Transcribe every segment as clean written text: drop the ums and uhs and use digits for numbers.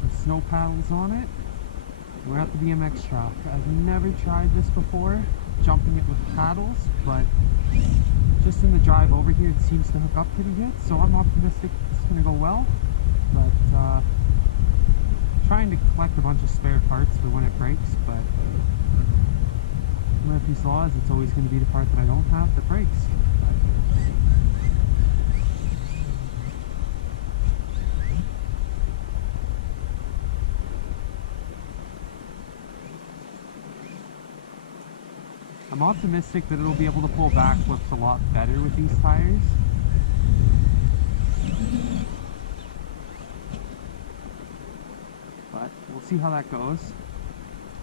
some snow paddles on it. We're at the BMX track. I've never tried this before, jumping it with paddles, but just in the drive over here it seems to hook up pretty good, so I'm optimistic it's going to go well. But trying to collect a bunch of spare parts for when it breaks, but Murphy's Law is it's always going to be the part that I don't have that breaks. I'm optimistic that it'll be able to pull backflips a lot better with these tires. But we'll see how that goes.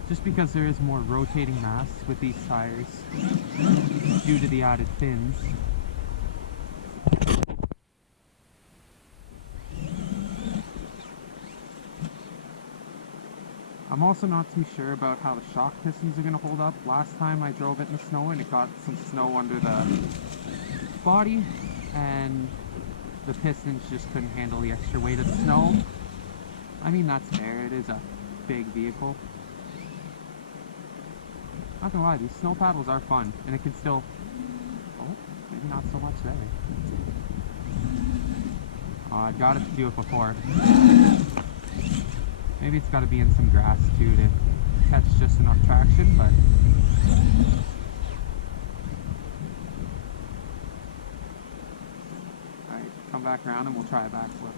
Just because there is more rotating mass with these tires due to the added fins. I'm also not too sure about how the shock pistons are going to hold up. Last time I drove it in the snow and it got some snow under the body and the pistons just couldn't handle the extra weight of the snow. I mean, that's fair, it is a big vehicle. Not gonna lie, these snow paddles are fun and it can still... Oh, maybe not so much there. Oh, I got it to do it before. Maybe it's got to be in some grass too to catch just enough traction, but alright, come back around and we'll try a backflip.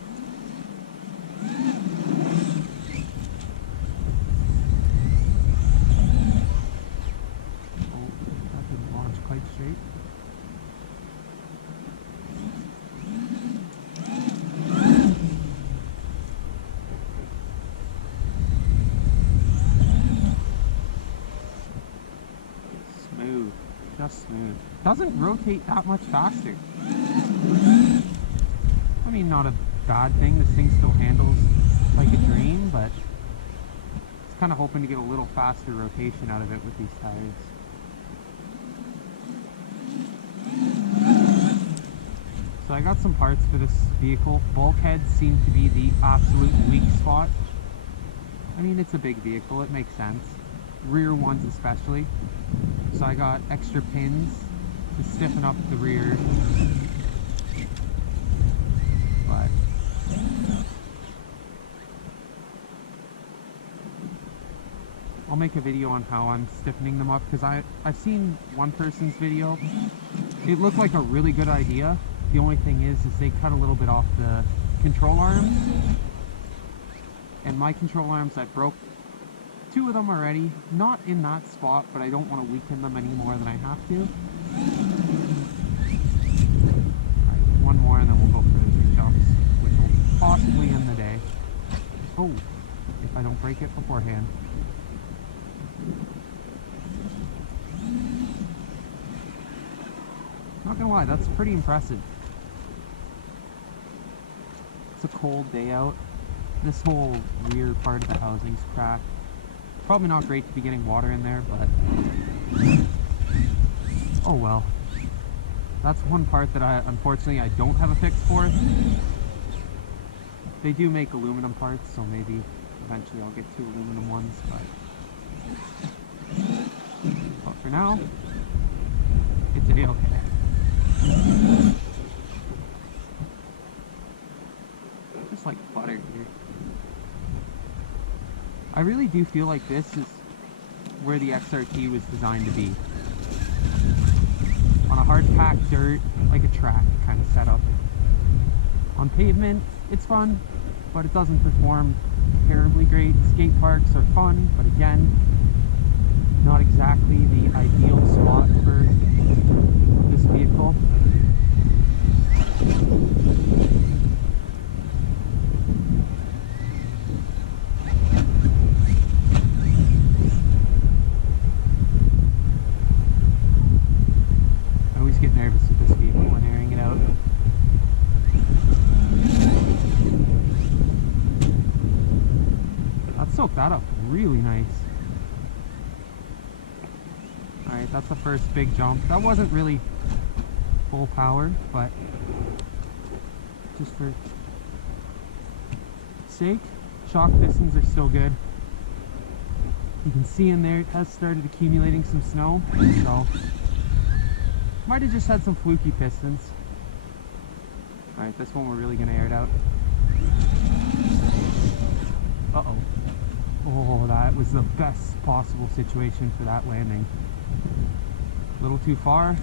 Oh, that didn't launch quite straight. Just smooth. Doesn't rotate that much faster. I mean, not a bad thing. This thing still handles like a dream, but it's kind of hoping to get a little faster rotation out of it with these tires. So I got some parts for this vehicle. Bulkheads seem to be the absolute weak spot. I mean, it's a big vehicle, it makes sense. Rear ones especially. So I got extra pins to stiffen up the rear. But I'll make a video on how I'm stiffening them up, because I've seen one person's video. It looked like a really good idea. The only thing is they cut a little bit off the control arms. And my control arms, I broke 2 of them already, not in that spot, but I don't want to weaken them any more than I have to. Alright, one more and then we'll go for the jumps, which will possibly end the day. Oh, if I don't break it beforehand. Not gonna lie, that's pretty impressive. It's a cold day out. This whole rear part of the housing's cracked. Probably not great to be getting water in there, but oh well. That's one part that unfortunately I don't have a fix for. They do make aluminum parts, so maybe eventually I'll get 2 aluminum ones, but for now, it's a-okay. Just like butter here. I really do feel like this is where the XRT was designed to be. On a hard packed dirt, like a track kind of setup. On pavement, it's fun, but it doesn't perform terribly great. Skate parks are fun, but again, not exactly the ideal spot for this vehicle. Get nervous with this vehicle when airing it out. That soaked that up really nice. Alright, that's the first big jump. That wasn't really full power, but just for sake, shock pistons are still good. You can see in there it has started accumulating some snow, so might have just had some fluky pistons. Alright, this one we're really gonna air it out. Uh-oh. Oh, that was the best possible situation for that landing. A little too far,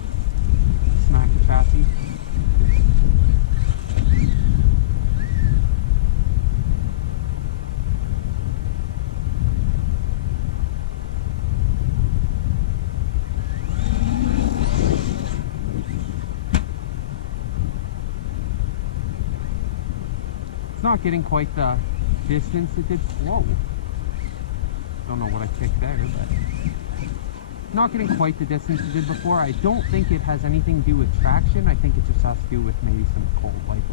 smacked the chassis. It's not getting quite the distance it did. Whoa. Don't know what I kicked there, but not getting quite the distance it did before. I don't think it has anything to do with traction. I think it just has to do with maybe some cold lipos.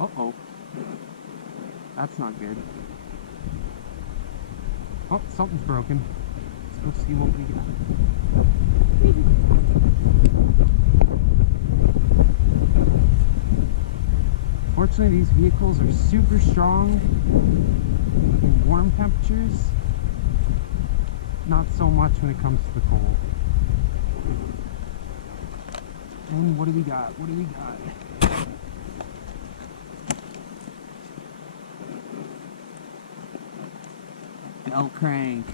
Uh-oh. That's not good. Oh, something's broken. Let's go see what we got. Fortunately, these vehicles are super strong in warm temperatures. Not so much when it comes to the cold. And what do we got? What do we got? Bell crank.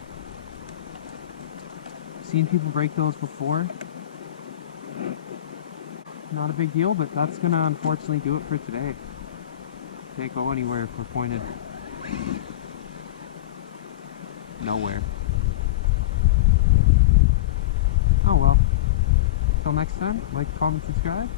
Seen people break those before. Not a big deal, but that's gonna unfortunately do it for today. Can't go anywhere if we're pointed nowhere. Oh well. Till next time, like, comment, subscribe.